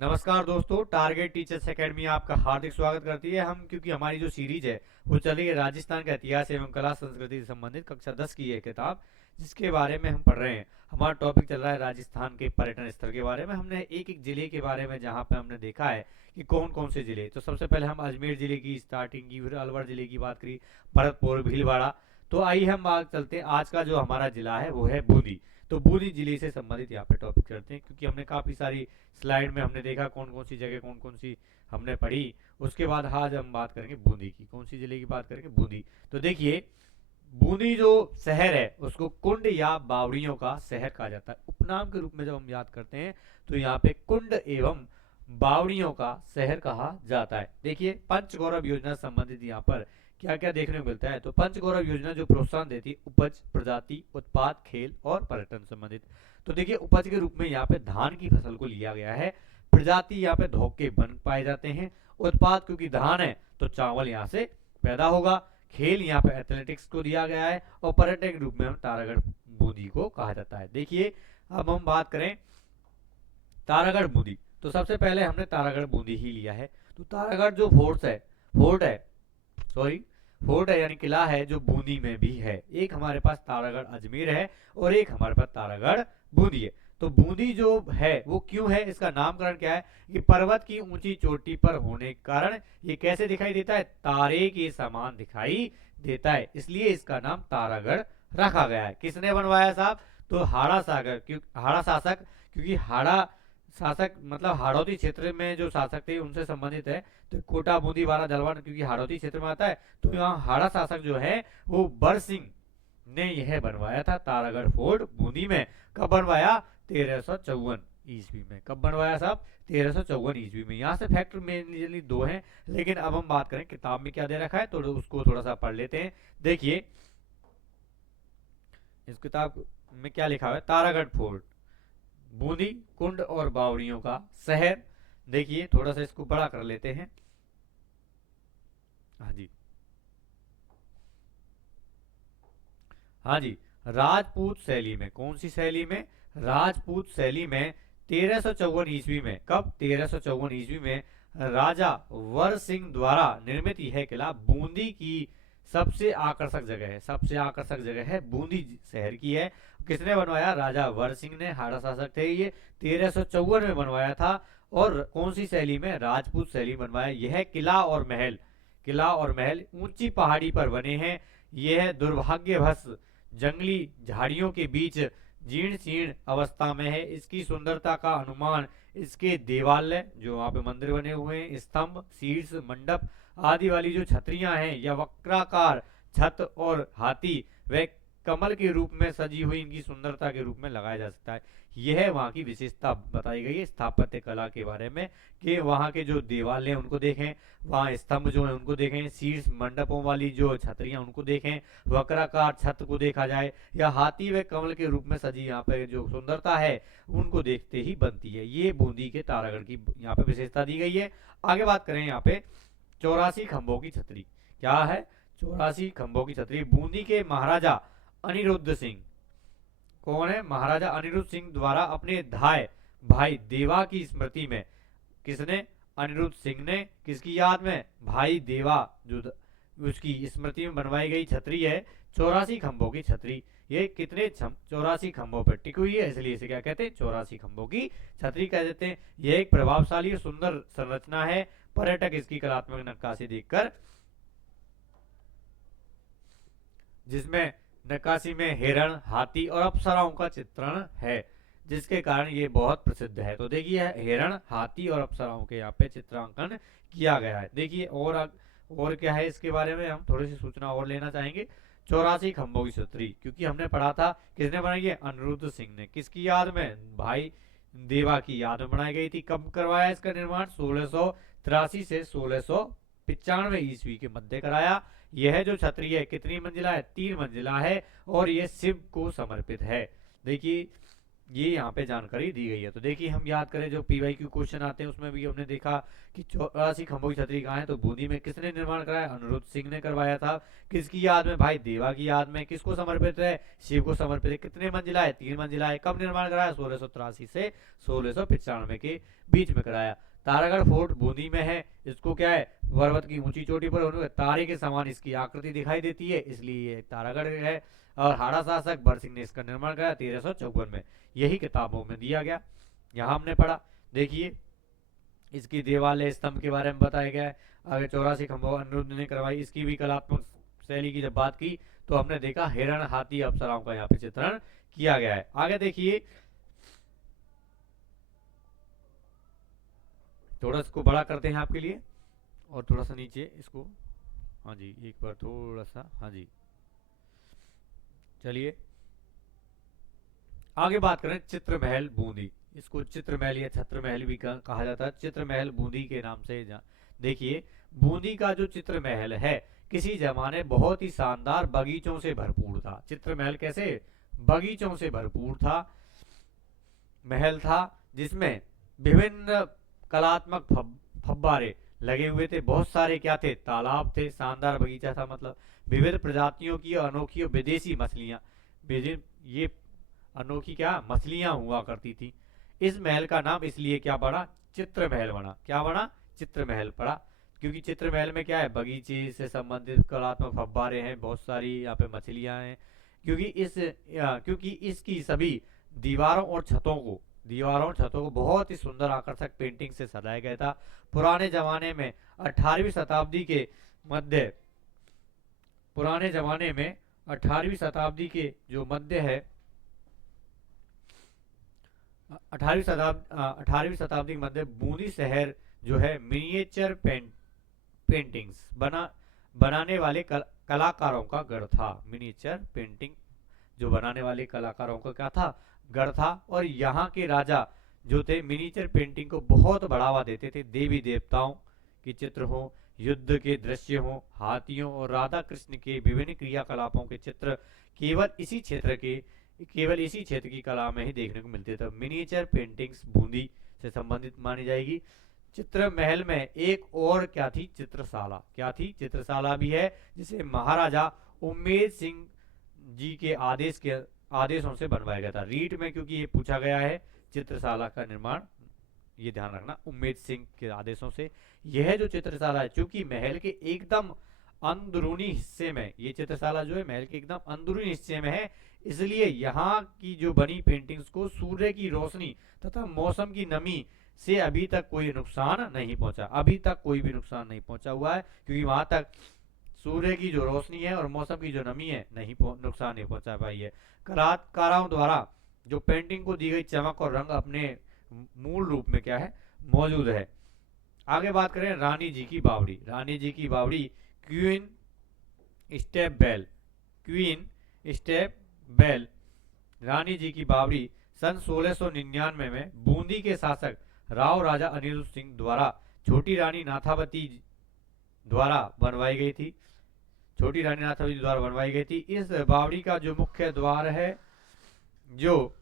नमस्कार दोस्तों, target teachers academy आपका हार्दिक स्वागत करती है। हम क्योंकि हमारी जो सीरीज है वो चल रही है राजस्थान का इतिहास एवं कला संस्कृति से संबंधित कक्षा 10 की है किताब, जिसके बारे में हम पढ़ रहे हैं। हमारा टॉपिक चल रहा है राजस्थान के पर्यटन स्थल के बारे में। हमने एक एक जिले के बारे में जहाँ पे हमने देखा है कि कौन कौन से जिले। तो सबसे पहले हम अजमेर जिले की स्टार्टिंग की, फिर अलवर जिले की बात करी, भरतपुर, भीलवाड़ा। तो आइए हम बात चलते हैं, आज का जो हमारा जिला है वो है बूंदी। तो बूंदी जिले से संबंधित यहाँ पे टॉपिक करते हैं, क्योंकि हमने काफ़ी सारी स्लाइड में हमने देखा कौन कौन सी जगह कौन कौन सी हमने पढ़ी। उसके बाद आज हम बात करेंगे बूंदी की। कौन सी जिले की बात करेंगे? बूंदी। तो देखिए, बूंदी जो शहर है उसको कुंड या बावड़ियों का शहर कहा जाता है। उपनाम के रूप में जब हम याद करते हैं तो यहाँ पे कुंड एवं बावड़ियों का शहर कहा जाता है। देखिए, पंचगौरव योजना संबंधित यहाँ पर क्या क्या देखने को मिलता है। तो पंचगौरव योजना जो प्रोत्साहन देती है उपज, प्रजाति, उत्पाद, खेल और पर्यटन संबंधित। तो देखिए, उपज के रूप में यहाँ पे धान की फसल को लिया गया है। प्रजाति, यहाँ पे धोखे बन पाए जाते हैं। उत्पाद, क्योंकि धान है तो चावल यहाँ से पैदा होगा। खेल, यहाँ पे एथलेटिक्स को दिया गया है। और पर्यटन के रूप में हम तारागढ़ बूंदी को कहा जाता है। देखिए, अब हम बात करें तारागढ़ बूंदी। तो सबसे पहले हमने तारागढ़ बूंदी ही लिया है। तो तारागढ़ जो फोर्ट है, सॉरी फोर्ट है यानी किला है, जो बूंदी में भी है। एक हमारे पास तारागढ़ अजमेर है और एक हमारे पास तारागढ़ बूंदी है। तो बूंदी जो है वो क्यों है, इसका नामकरण क्या है? कि पर्वत की ऊंची चोटी पर होने के कारण ये कैसे दिखाई देता है? तारे के समान दिखाई देता है, इसलिए इसका नाम तारागढ़ रखा गया है। किसने बनवाया साहब? तो हाड़ा शासक, क्योंकि हाड़ा शासक मतलब हाड़ौती क्षेत्र में जो शासक थे उनसे संबंधित है। तो कोटा, बूंदी, बारा, जलवन क्योंकि हाड़ौती क्षेत्र में आता है। तो यहाँ हाड़ा शासक जो है वो बर सिंह ने यह बनवाया था तारागढ़ फोर्ट बूंदी में। कब बनवाया? 1354 ईस्वी में। कब बनवाया साहब? 1354 ईस्वी में। यहाँ से फैक्ट मेनली दो हैं, लेकिन अब हम बात करें किताब में क्या दे रखा है तो उसको थोड़ा सा पढ़ लेते हैं। देखिए, इस किताब में क्या लिखा हुआ है? तारागढ़ फोर्ट बूंदी कुंड और बावड़ियों का शहर। देखिए, थोड़ा सा इसको बड़ा कर लेते हैं। हाँ जी, हाँ जी, राजपूत शैली में। कौन सी शैली में? राजपूत शैली में 1354 ईस्वी में। कब? 1354 ईस्वी में राजा वर सिंह द्वारा निर्मित यह किला बूंदी की सबसे आकर्षक जगह है। सबसे आकर्षक जगह है बूंदी शहर की है। किसने बनवाया? राजा वर सिंह ने, हाड़ा शासक थे ये। 1354 में बनवाया था। और कौन सी शैली में? राजपूत शैली में बनवाया। यह किला और महल ऊंची पहाड़ी पर बने हैं। यह दुर्भाग्यवश जंगली झाड़ियों के बीच जीर्ण शीर्ण अवस्था में है। इसकी सुंदरता का अनुमान इसके देवालय, जो वहां पे मंदिर बने हुए हैं, स्तंभ, शीर्ष, मंडप आदि वाली जो छतरियां हैं या वक्राकार छत और हाथी व कमल के रूप में सजी हुई इनकी सुंदरता के रूप में लगाया जा सकता है। यह वहां की विशेषता बताई गई है स्थापत्य कला के बारे में, कि वहां के जो देवालय हैं उनको देखें, वहां स्तंभ जो है उनको देखें, शीर्ष मंडपों वाली जो छतरियां उनको देखें, वक्राकार छत को देखा जाए, या हाथी व कमल के रूप में सजी यहाँ पे जो सुंदरता है उनको देखते ही बनती है। ये बूंदी के तारागढ़ की यहाँ पे विशेषता दी गई है। आगे बात करें यहाँ पे 84 खंभों की छतरी। क्या है? 84 खंभों की छतरी बूंदी के महाराजा अनिरुद्ध सिंह। कौन है? महाराजा अनिरुद्ध सिंह द्वारा अपने धाय भाई देवा की स्मृति में। किसने? अनिरुद्ध सिंह ने। किसकी याद में? भाई देवा जो उसकी स्मृति में बनवाई गई छतरी है 84 खंभों की छतरी। ये कितने 84 खंभों पर टिकी हुई है, इसलिए इसे क्या कहते हैं? 84 खंभों की छतरी कह देते हैं। यह एक प्रभावशाली और सुंदर संरचना है। पर्यटक इसकी कलात्मक नक्काशी देखकर, जिसमें नक्काशी में हिरण, हाथी और अप्सराओं का चित्रण है, जिसके कारण ये बहुत प्रसिद्ध है। तो देखिए, हिरण, हाथी और अप्सराओं के यहाँ पे चित्रांकन किया गया है। देखिए, और क्या है इसके बारे में हम थोड़ी सी सूचना और लेना चाहेंगे। 84 खंभों की छतरी, क्योंकि हमने पढ़ा था किसने बनाई है? अनिरुद्ध सिंह ने। किसकी याद में? भाई देवा की याद में बनाई गई थी। कब करवाया इसका निर्माण? 1683 से 1695 ईस्वी के मध्य कराया। यह जो छतरी है कितनी मंजिला है? 3 मंजिला है और यह शिव को समर्पित है। देखिए, ये यहाँ पे जानकारी दी गई है। तो देखिए हम याद करें जो पीवाईक्यू क्वेश्चन आते हैं उसमें भी हमने देखा कि 84 खंभों की छतरी कहाँ है, तो बूंदी में किसने निर्माण कराया, अनिरुद्ध सिंह ने करवाया था। किसकी याद में, भाई देवा की याद में। किसको समर्पित है, शिव को समर्पित है। कितने मंजिला है, 3 मंजिला है। कब निर्माण कराया, 1683 से 1695 के बीच में कराया। तारागढ़ फोर्ट बूंदी में है। इसको क्या है, पर्वत की ऊंची चोटी पर तारे के समान इसकी आकृति दिखाई देती है, इसलिए ये तारागढ़ है। और हाड़ा शासक भरत सिंह ने इसका निर्माण कराया 1354 में। यही किताबों में दिया गया, यहाँ हमने पढ़ा। देखिए इसकी देवालय स्तंभ के बारे में बताया गया है। आगे 84 खंभों अनिरुद्ध ने करवाई, इसकी भी कलात्मक शैली की जब बात की तो हमने देखा हिरण, हाथी, अप्सराओं का यहाँ पे चित्रण किया गया है। आगे देखिए थोड़ा इसको बड़ा करते हैं आपके लिए, और थोड़ा सा नीचे इसको, हाँ जी एक बार थोड़ा सा, हाँ जी चलिए आगे बात करें चित्र महल बूंदी। इसको चित्र महल या छत्र महल भी कहा जाता है, चित्र महल बूंदी के नाम से देखिए बूंदी का जो चित्र महल है किसी जमाने बहुत ही शानदार बगीचों से भरपूर था। चित्र महल कैसे, बगीचों से भरपूर था, महल था जिसमें विभिन्न कलात्मक फव्वारे लगे हुए थे। बहुत सारे क्या थे, तालाब थे, शानदार बगीचा था। मतलब विविध प्रजातियों की अनोखी और विदेशी मछलियां, ये अनोखी क्या मछलियां हुआ करती थी। इस महल का नाम इसलिए क्या पड़ा, चित्र महल बना। क्या बना, चित्र महल पड़ा, क्योंकि चित्र महल में क्या है, बगीचे से संबंधित कलात्मक फव्वारे हैं, बहुत सारी यहाँ पे मछलियां हैं। क्योंकि इसकी सभी दीवारों और छतों को बहुत ही सुंदर आकर्षक पेंटिंग से सजाया गया था। पुराने जमाने में 18वीं शताब्दी के मध्य पुराने जमाने में 18वीं शताब्दी के जो मध्य है 18वीं शताब्दी के मध्य बूंदी शहर जो है मिनिएचर पेंटिंग्स बनाने वाले कलाकारों का गढ़ था। मिनिएचर पेंटिंग जो बनाने वाले कलाकारों का क्या था, गढ़ था। और यहाँ के राजा जो थे मिनिएचर पेंटिंग को बहुत बढ़ावा देते थे। देवी देवताओं के चित्र हो, युद्ध के दृश्य हो, हाथियों और राधा कृष्ण के विभिन्न क्रियाकलापों के चित्र केवल इसी क्षेत्र की कला में ही देखने को मिलते थे। मिनिएचर पेंटिंग्स बूंदी से संबंधित मानी जाएगी। चित्र महल में एक और क्या थी, चित्रशाला भी है, जिसे महाराजा उम्मेद सिंह जी के आदेशों से बनवाया गया था। रीट में क्योंकि ये पूछा गया है चित्रशाला का निर्माण, ये ध्यान रखना, उम्मेद सिंह के आदेशों से। यह जो चित्रशाला है चूंकि महल के एकदम अंदरूनी हिस्से में, ये चित्रशाला जो है महल के एकदम अंदरूनी हिस्से में है, इसलिए यहाँ की जो बनी पेंटिंग्स को सूर्य की रोशनी तथा मौसम की नमी से अभी तक कोई नुकसान नहीं पहुंचा। अभी तक कोई भी नुकसान नहीं पहुंचा हुआ है, क्योंकि वहां तक सूर्य की जो रोशनी है और मौसम की जो नमी है नुकसान नहीं पहुंचा पाई है। कलाकारों द्वारा जो पेंटिंग को दी गई चमक और रंग अपने मूल रूप में क्या है, मौजूद है। आगे बात करें रानी जी की बावड़ी। रानी जी की बावड़ी क्वीन स्टेप बेल रानी जी की बावड़ी सन 1699 में बूंदी के शासक राव राजा अनिरुद्ध सिंह द्वारा छोटी रानी नाथावती द्वारा बनवाई गई थी। इस बावड़ी का जो मुख्य द्वार है, जो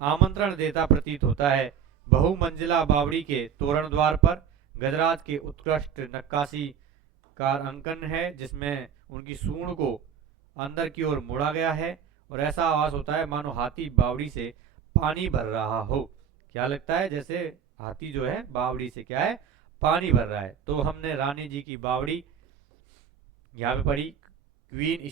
आमंत्रण देता प्रतीत होता है, बहुमंजिला बावड़ी के तोरण द्वार पर गजराज के उत्कृष्ट नक्काशी कार अंकन है, जिसमें उनकी सूंड को अंदर की ओर मोड़ा गया है और ऐसा आवाज होता है मानो हाथी बावड़ी से पानी भर रहा हो। क्या लगता है, जैसे हाथी जो है बावड़ी से क्या है, पानी भर रहा है। तो हमने रानी जी की बावड़ी यहाँ पे पढ़ी, क्वीन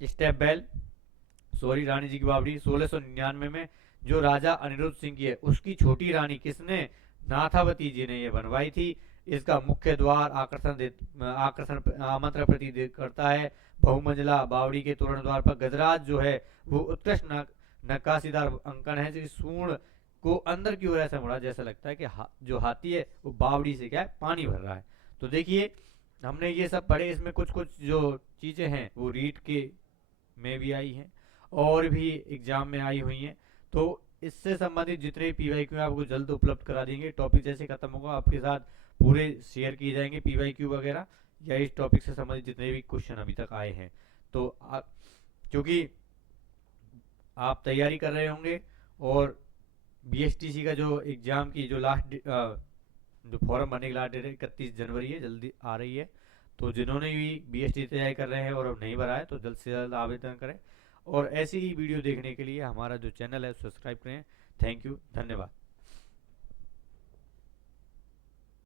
स्टेपबेल रानी जी की बावड़ी 1699 में जो राजा अनिरुद्ध सिंह की है, उसकी छोटी रानी किसने, नाथावती जी ने ये बनवाई थी। इसका मुख्य द्वार आकर्षण आमंत्रण प्रतीत करता है। बहुमंजिला बावड़ी के तोरण द्वार पर गजराज जो है वो उत्कृष्ट नक्काशीदार अंकन है, जिसकी सूंड को अंदर की ओर ऐसा मुड़ा जैसा लगता है कि जो हाथी है वो बावड़ी से क्या है, पानी भर रहा है। तो देखिए हमने ये सब पढ़े, इसमें कुछ जो चीजें हैं वो रीट के में भी आई हैं और भी एग्जाम में आई हुई हैं। तो इससे संबंधित जितने पीवाईक्यू आपको जल्द उपलब्ध करा देंगे। टॉपिक जैसे खत्म होगा आपके साथ पूरे शेयर किए जाएंगे पीवाईक्यू वगैरह, या इस टॉपिक से संबंधित जितने भी क्वेश्चन अभी तक आए हैं। तो क्योंकि आप तैयारी कर रहे होंगे और BSTC का जो एग्ज़ाम की जो लास्ट जो फॉर्म भरने की लास्ट डेट है 31 जनवरी है, जल्दी आ रही है। तो जिन्होंने भी BST तैयारी कर रहे हैं और अब नहीं भरा है तो जल्द से जल्द आवेदन करें। और ऐसी ही वीडियो देखने के लिए हमारा जो चैनल है सब्सक्राइब करें। थैंक यू, धन्यवाद।